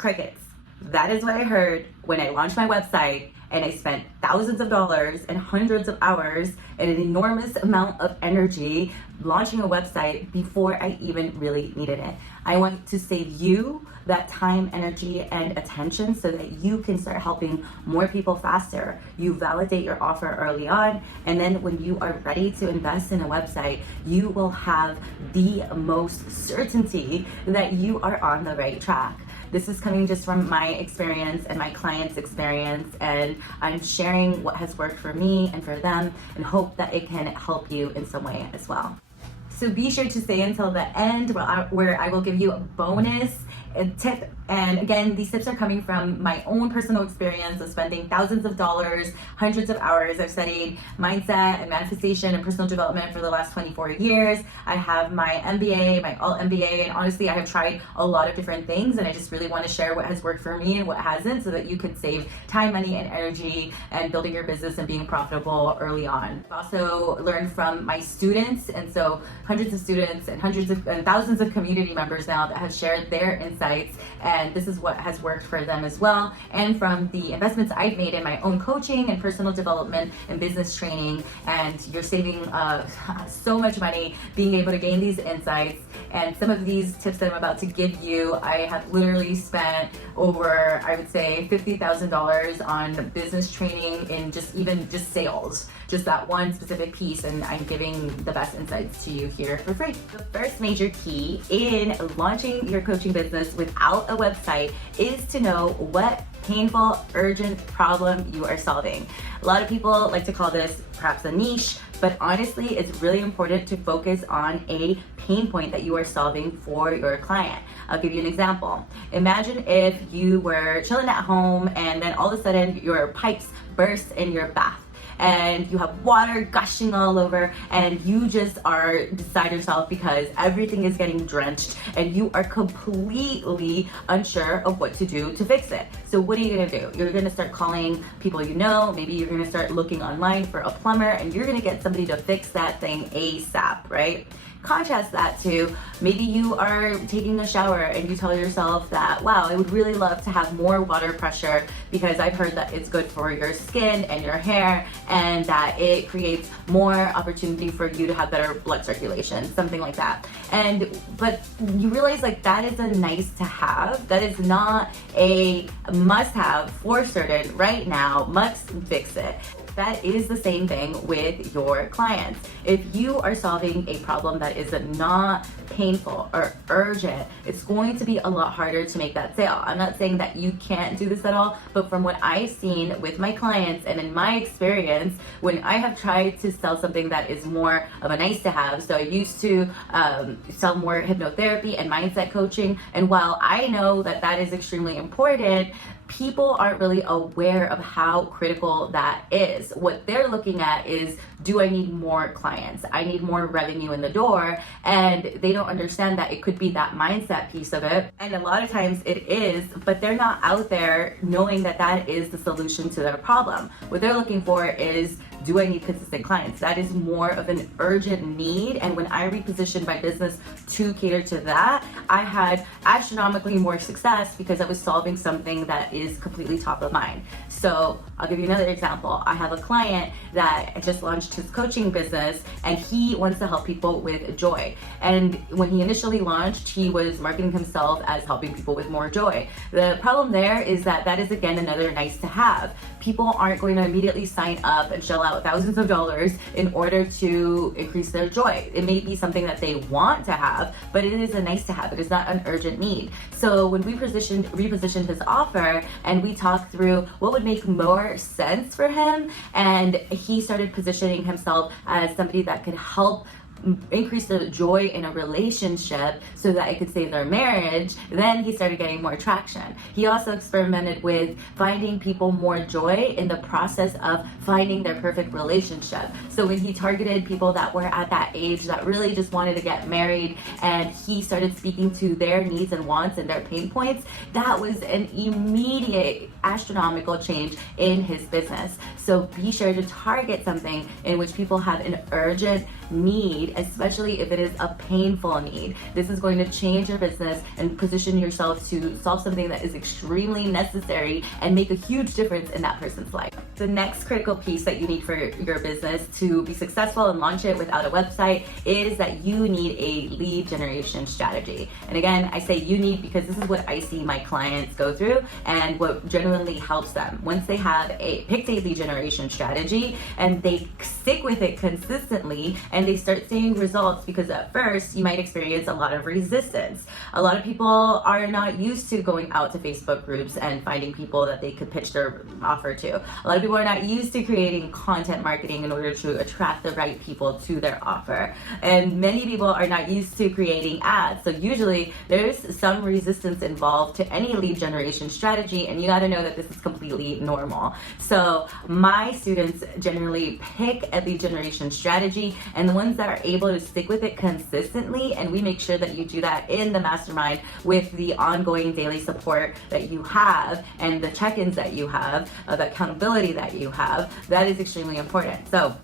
Crickets. That is what I heard when I launched my website, and I spent thousands of dollars and hundreds of hours and an enormous amount of energy launching a website before I even really needed it. I want to save you that time, energy, and attention so that you can start helping more people faster. You validate your offer early on, and then when you are ready to invest in a website, you will have the most certainty that you are on the right track. This is coming just from my experience and my clients' experience, and I'm sharing what has worked for me and for them, and hope that it can help you in some way as well. So be sure to stay until the end where I will give you a bonus tip. And again, these tips are coming from my own personal experience of spending thousands of dollars, hundreds of hours. I've studied mindset and manifestation and personal development for the last 24 years. I have my MBA, my alt MBA, and honestly, I have tried a lot of different things, and I just really want to share what has worked for me and what hasn't, so that you can save time, money, and energy and building your business and being profitable early on. I've also learned from my students, and so hundreds of students and thousands of community members now that have shared their insights, and this is what has worked for them as well, and from the investments I've made in my own coaching and personal development and business training. And you're saving so much money being able to gain these insights. And some of these tips that I'm about to give you, I have literally spent over, I would say, $50,000 on business training in just sales, just that one specific piece, and I'm giving the best insights to you here for free. The first major key in launching your coaching business without a website is to know what painful, urgent problem you are solving. A lot of people like to call this perhaps a niche, but honestly, it's really important to focus on a pain point that you are solving for your client. I'll give you an example. Imagine if you were chilling at home and then all of a sudden your pipes burst in your bath, and you have water gushing all over, and you just are beside yourself because everything is getting drenched and you are completely unsure of what to do to fix it. So what are you gonna do? You're gonna start calling people you know. Maybe you're gonna start looking online for a plumber, and you're gonna get somebody to fix that thing ASAP, right? Contrast that to maybe you are taking a shower and you tell yourself that, wow, I would really love to have more water pressure because I've heard that it's good for your skin and your hair, and that it creates more opportunity for you to have better blood circulation, something like that. But you realize, like, that is a nice to have. That is not a must have for certain right now, must fix it. That is the same thing with your clients. If you are solving a problem that is not painful or urgent, it's going to be a lot harder to make that sale. I'm not saying that you can't do this at all, but from what I've seen with my clients and in my experience, when I have tried to sell something that is more of a nice to have, so I used to sell more hypnotherapy and mindset coaching, and while I know that that is extremely important, people aren't really aware of how critical that is. What they're looking at is, do I need more clients? I need more revenue in the door, and they don't understand that it could be that mindset piece of it. And a lot of times it is, but they're not out there knowing that that is the solution to their problem. What they're looking for is, do I need consistent clients? That is more of an urgent need. And when I repositioned my business to cater to that, I had astronomically more success because I was solving something that is completely top of mind. So I'll give you another example. I have a client that just launched his coaching business, and he wants to help people with joy. And when he initially launched, he was marketing himself as helping people with more joy. The problem there is that that is, again, another nice to have. People aren't going to immediately sign up and shell out thousands of dollars in order to increase their joy. It may be something that they want to have, but it is a nice to have. It is not an urgent need. So when we repositioned his offer and we talked through what would make more sense for him, and he started positioning himself as somebody that could help increase the joy in a relationship so that it could save their marriage, then he started getting more traction. He also experimented with finding people more joy in the process of finding their perfect relationship. So when he targeted people that were at that age that really just wanted to get married, and he started speaking to their needs and wants and their pain points, that was an immediate astronomical change in his business. So be sure to target something in which people have an urgent need, especially if it is a painful need. This is going to change your business and position yourself to solve something that is extremely necessary and make a huge difference in that person's life. The next critical piece that you need for your business to be successful and launch it without a website is that you need a lead generation strategy. And again, I say you need because this is what I see my clients go through and what generally helps them. Once they have picked a lead generation strategy and they stick with it consistently and they start seeing results, because at first you might experience a lot of resistance. A lot of people are not used to going out to Facebook groups and finding people that they could pitch their offer to. A lot of people are not used to creating content marketing in order to attract the right people to their offer. And many people are not used to creating ads. So usually there's some resistance involved to any lead generation strategy, and you got to know that this is completely normal. So my students generally pick a lead generation strategy, and the ones that are able to stick with it consistently, and we make sure that you do that in the mastermind with the ongoing daily support that you have and the check-ins that you have, the accountability that you have, that is extremely important. So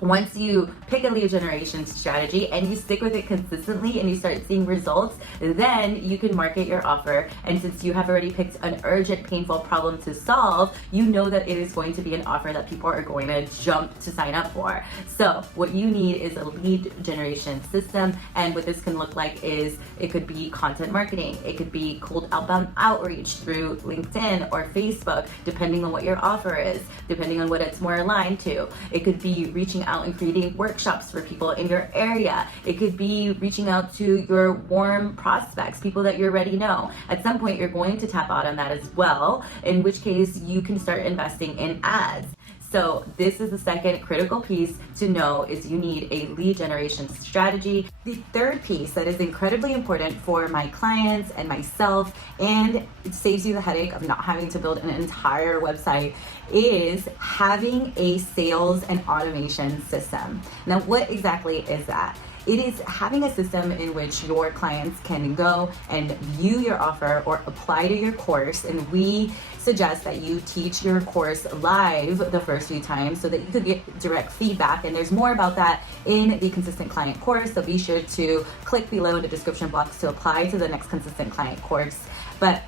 once you pick a lead generation strategy and you stick with it consistently and you start seeing results, then you can market your offer. And since you have already picked an urgent, painful problem to solve, you know that it is going to be an offer that people are going to jump to sign up for. So what you need is a lead generation system. And what this can look like is it could be content marketing. It could be cold outbound outreach through LinkedIn or Facebook, depending on what your offer is, depending on what it's more aligned to. It could be reaching out and creating workshops for people in your area. It could be reaching out to your warm prospects, people that you already know. At some point, you're going to tap out on that as well, in which case you can start investing in ads. So this is the second critical piece to know is you need a lead generation strategy. The third piece that is incredibly important for my clients and myself, and it saves you the headache of not having to build an entire website, is having a sales and automation system. Now, what exactly is that? It is having a system in which your clients can go and view your offer or apply to your course. And we suggest that you teach your course live the first few times so that you could get direct feedback. And there's more about that in the Consistent Client course. So be sure to click below in the description box to apply to the next Consistent Client course. But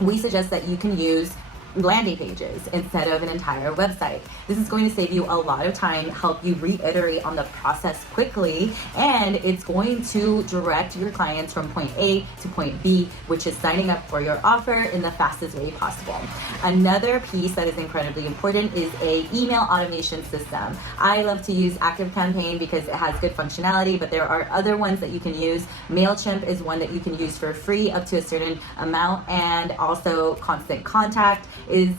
we suggest that you can use landing pages instead of an entire website. This is going to save you a lot of time, help you reiterate on the process quickly, and it's going to direct your clients from point A to point B, which is signing up for your offer in the fastest way possible. Another piece that is incredibly important is a email automation system. I love to use ActiveCampaign because it has good functionality, but there are other ones that you can use. MailChimp is one that you can use for free up to a certain amount, and also Constant Contact is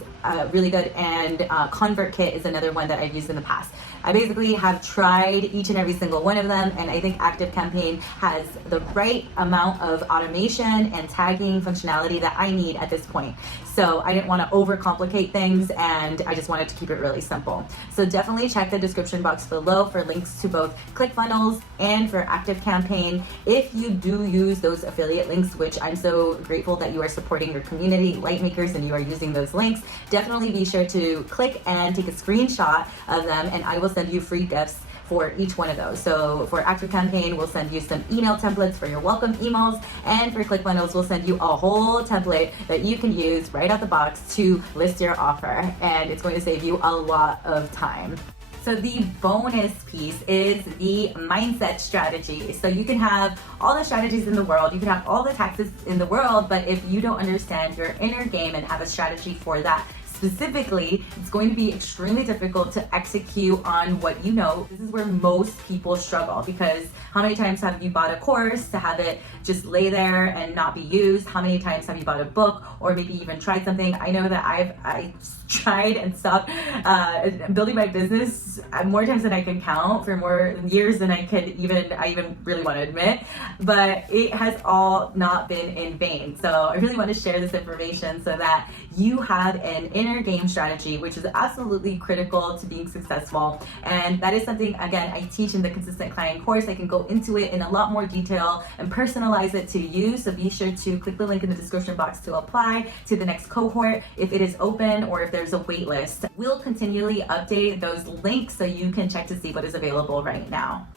really good, and ConvertKit is another one that I've used in the past. I basically have tried each and every single one of them, and I think ActiveCampaign has the right amount of automation and tagging functionality that I need at this point. So I didn't want to overcomplicate things, and I just wanted to keep it really simple. So definitely check the description box below for links to both ClickFunnels and for ActiveCampaign. If you do use those affiliate links, which I'm so grateful that you are supporting your community, light makers, and you are using those links, definitely be sure to click and take a screenshot of them, and I will send you free gifts for each one of those. So for ActiveCampaign, we'll send you some email templates for your welcome emails, and for ClickFunnels, we'll send you a whole template that you can use right out the box to list your offer, and it's going to save you a lot of time. So the bonus piece is the mindset strategy. So you can have all the strategies in the world, you can have all the tactics in the world, but if you don't understand your inner game and have a strategy for that specifically, it's going to be extremely difficult to execute on what you know. This is where most people struggle, because how many times have you bought a course to have it just lay there and not be used? How many times have you bought a book or maybe even tried something? I know that I tried and stopped building my business more times than I can count, for more years than I even really want to admit, but it has all not been in vain. So I really want to share this information so that you have an inner game strategy, which is absolutely critical to being successful. And that is something, again, I teach in the Consistent Client course. I can go into it in a lot more detail and personalize it to you. So be sure to click the link in the description box to apply to the next cohort if it is open or if there's a wait list. We'll continually update those links so you can check to see what is available right now.